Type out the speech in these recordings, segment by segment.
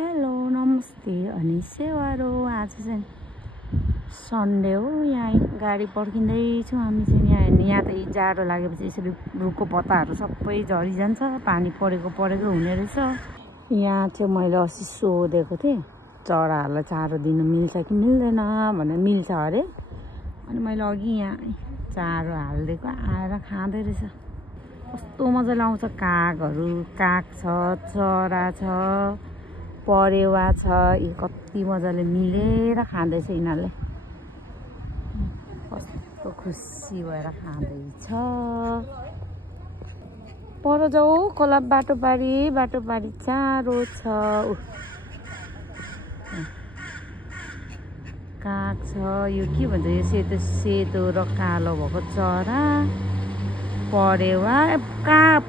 Hello नमस्ते अनि सेवारो आज चाहिँ सन्डे हो। यहाँ गाडी पर्खिँदैछौँ हामी चाहिँ। यहाँ त जाडो लागेपछि यसरी रुखको पत्ताहरू सबै झरिजान्छ, पानी परेको हुने रहेछ। यहाँ चाहिँ मैले अस्ति सोधेको थिएँ चराहरूलाई चारो दिनु मिल्छ कि मिल्दैन भनेर। मिल्छ अरे। अनि मैले अघि यहाँ चारो हालिदिएको आएर खाँदै रहेछ। कस्तो मजाले आउँछ कागहरू, काग छ, चरा छ, परेवा छ। यी कति मजाले मिलेर खाँदैछ यिनीहरूले। कस्तो खुसी भएर खाँदैछ। पर जाऊ खोला बाटोपारी चारो छ। काग छ। यो के भन्छ, यो सेतो र कालो भएको चरा परेवा।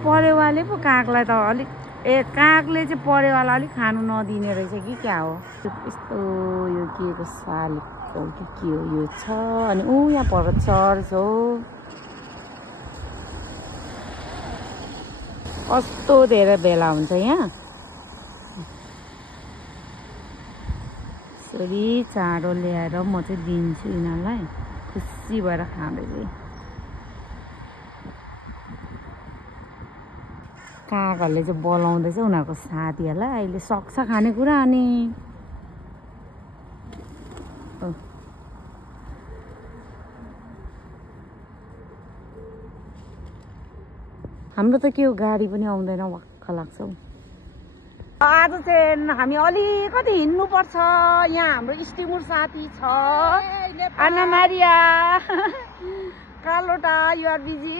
परेवाले पो कागलाई त अलिक कागले चाहिँ परेवालाई अलिक खानु नदिने रहेछ कि क्या हो यस्तो। यो के को सालिक हो कि के हो यो छ। अनि यहाँ पर चर्च हो। कस्तो धेरै भेला हुन्छ यहाँ। यसरी चारो ल्याएर म चाहिँ दिन्छु यिनीहरूलाई। खुसी भएर खाँदैछु। कागहरूले चाहिँ बोलाउँदैछ उनीहरूको साथीहरूलाई। अहिले सक्छ खानेकुरा। अनि हाम्रो त के हो, गाडी पनि आउँदैन, वाक्क लाग्छ। आज चाहिँ हामी अलिकति हिँड्नुपर्छ। यहाँ हाम्रो स्टिमुर साथी छ आना Maria. Carlota, you are busy.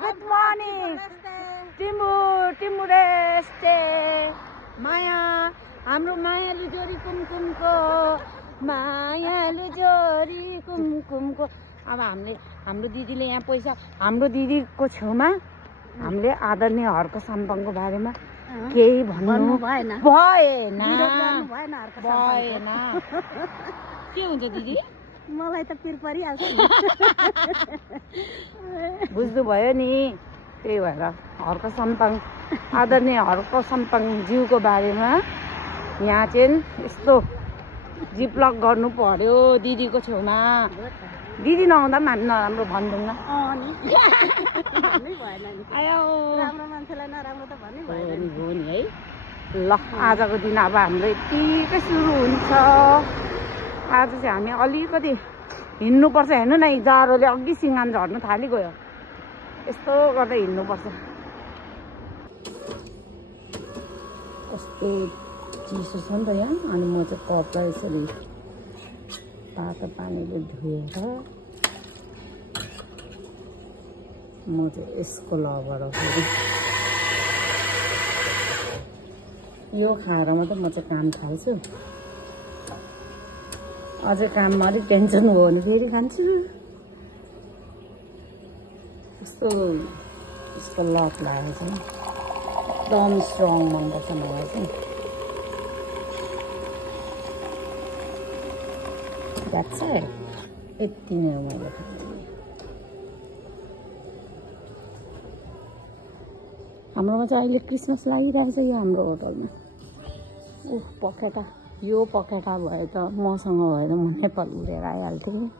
Good morning टिमुरेस्टे। माया, हाम्रो मायालु जोरी कुमकुमको, मायालु जोरी कुमकुमको। अब हाम्रो दिदीले यहाँ पैसा, हाम्रो दिदीको छेउमा हामीले आदरणीय हर्क साम्पाङको बारेमा केही भन्नु भएन। के हुन्छ दिदी, मलाई त पिर परिहाल्छ। बुझ्नुभयो नि। त्यही भएर हर्क साम्पाङ, आदरणीय हर्क साम्पाङ ज्यूको बारेमा यहाँ चाहिँ यस्तो जिप्लक गर्नु पर्यो दिदीको छेउमा। दिदी नआउँदा पनि हामी नराम्रो भन्दैनौँ। राम्रो मान्छेलाई नराम्रो त भन्नै भयो नि है। ल आजको दिन अब हाम्रो यतिकै सुरु हुन्छ। आज चाहिँ हामी अलिकति हिँड्नुपर्छ। हेर्नु न, जाडोले अघि सिँगान झर्नु थालिगयो। यस्तो गर्दै हिँड्नुपर्छ। कस्तो चिसो छ नि त यहाँ। अनि म चाहिँ कपलाई यसरी तातो पानीले धोएर म चाहिँ यसको लभर हो। यो खाएर मात्रै म चाहिँ काम थाल्छु। अझै काममा अलिक टेन्सन भयो भने फेरि खान्छु। यस्तो लत लागेको छ। एकदम स्ट्रङ मनपर्छ मलाई चाहिँ। that's it। यति नै हो मैले खाने। हाम्रोमा चाहिँ अहिले क्रिसमस लागिरहेछ यो हाम्रो होटलमा। पखेटा, यो पखेटा भए त मसँग भए त म नेपाल उडेर आइहाल्थेँ।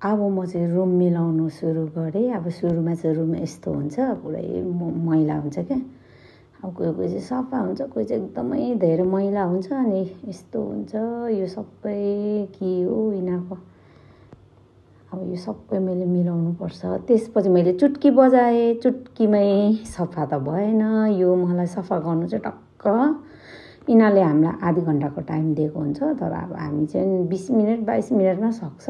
अब म चाहिँ रुम मिलाउनु सुरु गरेँ। अब सुरुमा चाहिँ रुम यस्तो हुन्छ, पुरै मैला हुन्छ क्या। अब कोही चाहिँ सफा हुन्छ, कोही चाहिँ एकदमै धेरै मैला हुन्छ। अनि यस्तो हुन्छ। यो सबै के हो यिनीहरूको। अब यो सबै मैले मिलाउनु पर्छ। त्यसपछि मैले चुट्की बजाएँ। चुट्कीमै सफा त भएन। यो मलाई सफा गर्नु चाहिँ टक्क यिनीहरूले हामीलाई आधी घन्टाको टाइम दिएको हुन्छ। तर अब हामी चाहिँ 20 मिनट 22 मिनटमा सक्छ।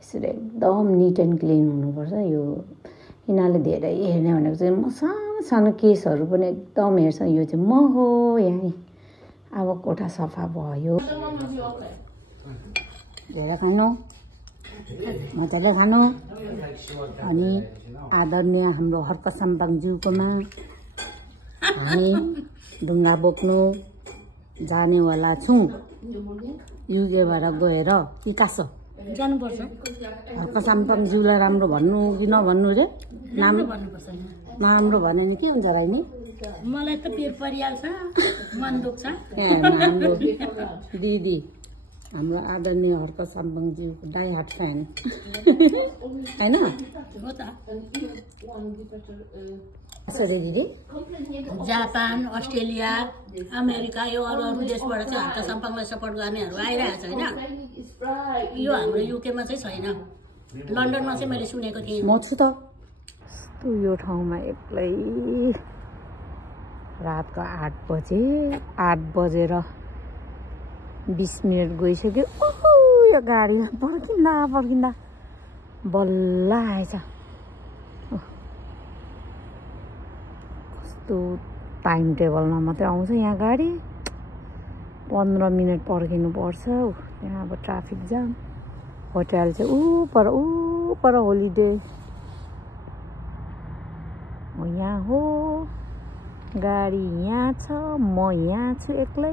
यसरी एकदम निट एन्ड क्लिन हुनुपर्छ। यो यिनीहरूले धेरै हेर्ने भनेको चाहिँ म सानो केसहरू पनि एकदम हेर्छ। यो चाहिँ म हो यहीँ। अब कोठा सफा भयो। धेरै खानु, मजाले खानु। अनि आदरणीय हाम्रो हर्क साम्पाङ ज्यूकोमा हामी ढुङ्गा बोक्नु जानेवाला छौँ। युकेबाट गएर पिकासो जानुपर्छ। हर्क साम्पाङ ज्यूलाई राम्रो भन्नु कि नभन्नु रे? नाम नराम्रो भन्यो भने के हुन्छ बहिनी मलाई त पिर परिहाल्छ मन दुख्छ हाम्रो दिदी हाम्रो आदरणीय हर्क साम्बङज्यूको डाई हार्ट फ्यान होइन हो त दिदी जापान अस्ट्रेलिया अमेरिका यो अरू अरू देशबाट चाहिँ हर्क साम्बङलाई सपोर्ट गर्नेहरू आइरहेछ होइन यो हाम्रो युकेमा चाहिँ छैन लन्डनमा चाहिँ मैले सुनेको थिएँ म छु त यो ठाउँमा एक्लै रातको 8 बजेर 20 मिनट गइसक्यो यो गाडीमा पर्खिँदा बल्ल आएछ कस्तो टाइम टेबलमा मात्रै आउँछ यहाँ गाडी 15 मिनट पर्खिनु पर्छ यहाँ अब ट्राफिक जाम होटल चाहिँ ऊ पर होलिडे म यहाँ हो गाडी यहाँ छ म यहाँ छु एक्लै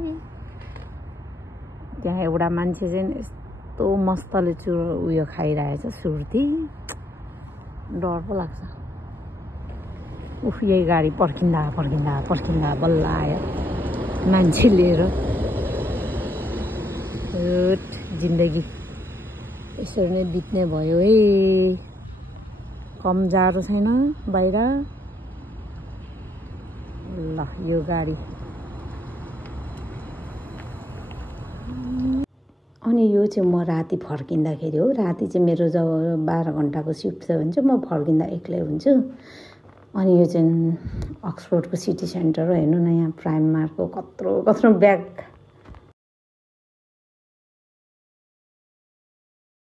त्यहाँ एउटा मान्छे चाहिँ यस्तो मस्तले उयो खाइरहेछ सुर्ती डर पो लाग्छ यही गाडी पर्खिँदा बल्ल आयो मान्छे लिएर जिन्दगी यसरी नै बित्ने भयो है कम जाडो छैन बाहिर ल यो गाडी अनि यो चाहिँ म राति फर्किँदाखेरि हो राति चाहिँ मेरो जब 12 घन्टाको सिफ्ट छ भने चाहिँ म फर्किँदा एक्लै हुन्छु अनि यो चाहिँ अक्सफोर्डको सिटी सेन्टर हो हेर्नु न यहाँ प्राइम मार्टको कत्रो ब्याग